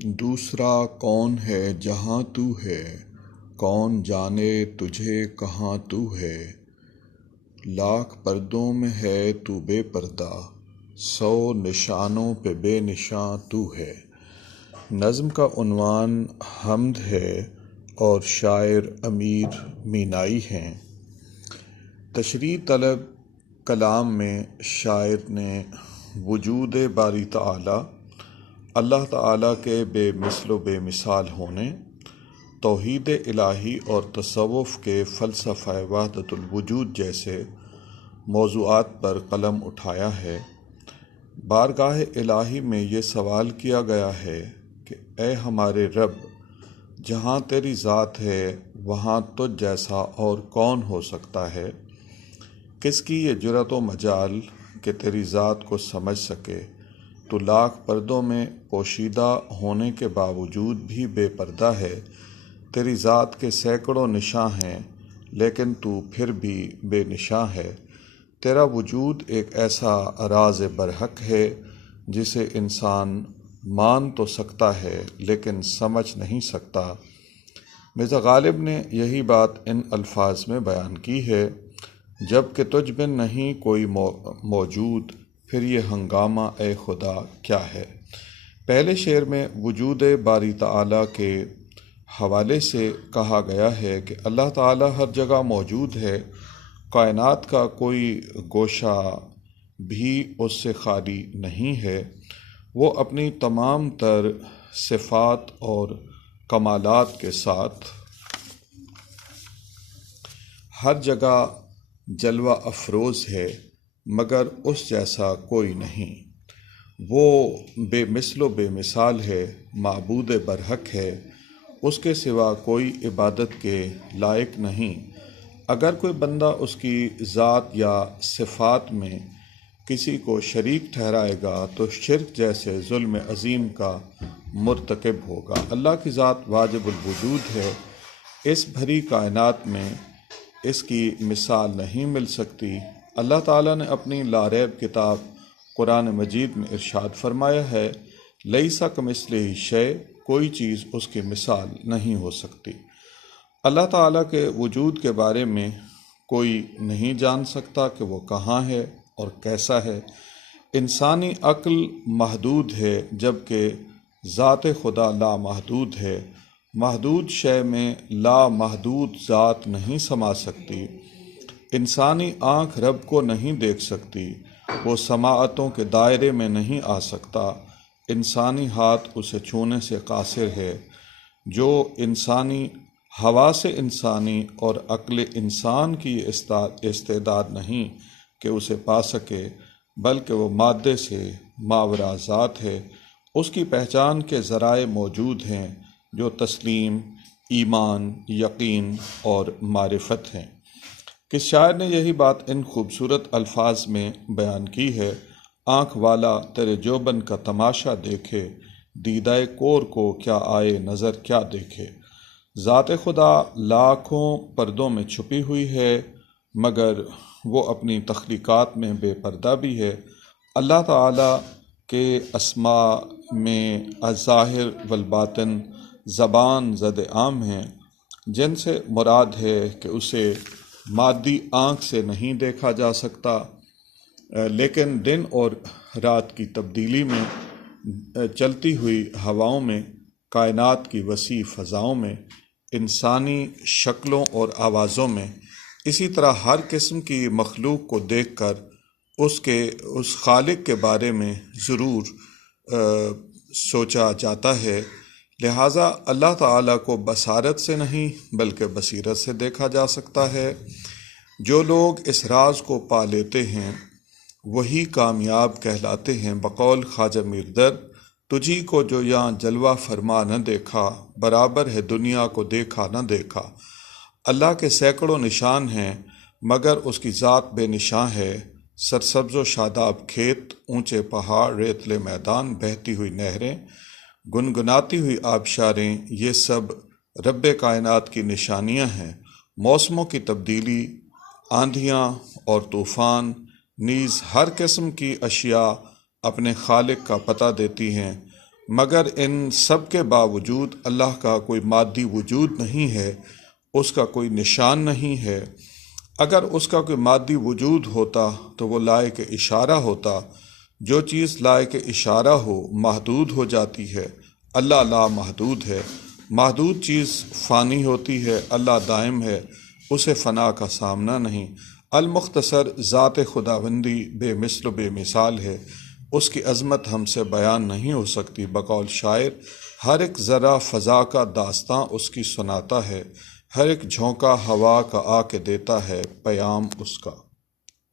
دوسرا کون ہے جہاں تو ہے، کون جانے تجھے کہاں تو ہے۔ لاکھ پردوں میں ہے تو بے پردہ، سو نشانوں پہ بے نشاں تو ہے۔ نظم کا عنوان حمد ہے اور شاعر امیر مینائی ہیں۔ تشریح طلب کلام میں شاعر نے وجود باری تعالی، اللہ تعالیٰ کے بے مثل و بے مثال ہونے، توحید الہی اور تصوف کے فلسفہ وحدت الوجود جیسے موضوعات پر قلم اٹھایا ہے۔ بارگاہ الہی میں یہ سوال کیا گیا ہے کہ اے ہمارے رب، جہاں تیری ذات ہے وہاں تجھ جیسا اور کون ہو سکتا ہے؟ کس کی یہ جرأت و مجال کہ تیری ذات کو سمجھ سکے؟ تو لاکھ پردوں میں پوشیدہ ہونے کے باوجود بھی بے پردہ ہے۔ تیری ذات کے سینکڑوں نشاں ہیں لیکن تو پھر بھی بے نشاں ہے۔ تیرا وجود ایک ایسا راز برحق ہے جسے انسان مان تو سکتا ہے لیکن سمجھ نہیں سکتا۔ مرزا غالب نے یہی بات ان الفاظ میں بیان کی ہے: جب کہ تجھ بن نہیں کوئی موجود، پھر یہ ہنگامہ اے خدا کیا ہے۔ پہلے شعر میں وجود باری تعالیٰ کے حوالے سے کہا گیا ہے کہ اللہ تعالیٰ ہر جگہ موجود ہے، کائنات کا کوئی گوشہ بھی اس سے خالی نہیں ہے۔ وہ اپنی تمام تر صفات اور کمالات کے ساتھ ہر جگہ جلوہ افروز ہے، مگر اس جیسا کوئی نہیں۔ وہ بے مثل و بے مثال ہے، معبود برحق ہے، اس کے سوا کوئی عبادت کے لائق نہیں۔ اگر کوئی بندہ اس کی ذات یا صفات میں کسی کو شریک ٹھہرائے گا تو شرک جیسے ظلم عظیم کا مرتکب ہوگا۔ اللہ کی ذات واجب الوجود ہے، اس بھری کائنات میں اس کی مثال نہیں مل سکتی۔ اللہ تعالیٰ نے اپنی لاریب کتاب قرآن مجید میں ارشاد فرمایا ہے: لیس کمثلہ شیء، کوئی چیز اس کی مثال نہیں ہو سکتی۔ اللہ تعالیٰ کے وجود کے بارے میں کوئی نہیں جان سکتا کہ وہ کہاں ہے اور کیسا ہے۔ انسانی عقل محدود ہے جبکہ ذات خدا لامحدود ہے۔ محدود شے میں لامحدود ذات نہیں سما سکتی۔ انسانی آنکھ رب کو نہیں دیکھ سکتی، وہ سماعتوں کے دائرے میں نہیں آ سکتا۔ انسانی ہاتھ اسے چھونے سے قاصر ہے۔ جو انسانی حواس انسانی اور عقل انسان کی استعداد نہیں کہ اسے پا سکے، بلکہ وہ مادے سے ماوراء ذات ہے۔ اس کی پہچان کے ذرائع موجود ہیں جو تسلیم، ایمان، یقین اور معرفت ہیں۔ کس شاعر نے یہی بات ان خوبصورت الفاظ میں بیان کی ہے: آنکھ والا تیرے جوبن کا تماشا دیکھے، دیدہ کور کو کیا آئے نظر کیا دیکھے۔ ذات خدا لاکھوں پردوں میں چھپی ہوئی ہے مگر وہ اپنی تخلیقات میں بے پردہ بھی ہے۔ اللہ تعالیٰ کے اسماء میں الظاہر والباطن زبان زد عام ہیں، جن سے مراد ہے کہ اسے مادی آنکھ سے نہیں دیکھا جا سکتا، لیکن دن اور رات کی تبدیلی میں، چلتی ہوئی ہواؤں میں، کائنات کی وسیع فضاؤں میں، انسانی شکلوں اور آوازوں میں، اسی طرح ہر قسم کی مخلوق کو دیکھ کر اس خالق کے بارے میں ضرور سوچا جاتا ہے۔ لہٰذا اللہ تعالیٰ کو بصارت سے نہیں بلکہ بصیرت سے دیکھا جا سکتا ہے۔ جو لوگ اس راز کو پا لیتے ہیں وہی کامیاب کہلاتے ہیں۔ بقول خواجہ میر درد: تجھی کو جو یہاں جلوہ فرما نہ دیکھا، برابر ہے دنیا کو دیکھا نہ دیکھا۔ اللہ کے سینکڑوں نشان ہیں مگر اس کی ذات بے نشاں ہے۔ سرسبز و شاداب کھیت، اونچے پہاڑ، ریتلے میدان، بہتی ہوئی نہریں، گنگناتی ہوئی آبشاریں، یہ سب رب کائنات کی نشانیاں ہیں۔ موسموں کی تبدیلی، آندھیاں اور طوفان، نیز ہر قسم کی اشیاء اپنے خالق کا پتہ دیتی ہیں۔ مگر ان سب کے باوجود اللہ کا کوئی مادی وجود نہیں ہے، اس کا کوئی نشان نہیں ہے۔ اگر اس کا کوئی مادی وجود ہوتا تو وہ لائق اشارہ ہوتا۔ جو چیز لائق اشارہ ہو محدود ہو جاتی ہے، اللہ لا محدود ہے۔ محدود چیز فانی ہوتی ہے، اللہ دائم ہے، اسے فنا کا سامنا نہیں۔ المختصر ذات خداوندی بے مثل و بے مثال ہے، اس کی عظمت ہم سے بیان نہیں ہو سکتی۔ بقول شاعر، ہر ایک ذرہ فضا کا داستاں اس کی سناتا ہے، ہر ایک جھونکا ہوا کا آ کے دیتا ہے پیام اس کا۔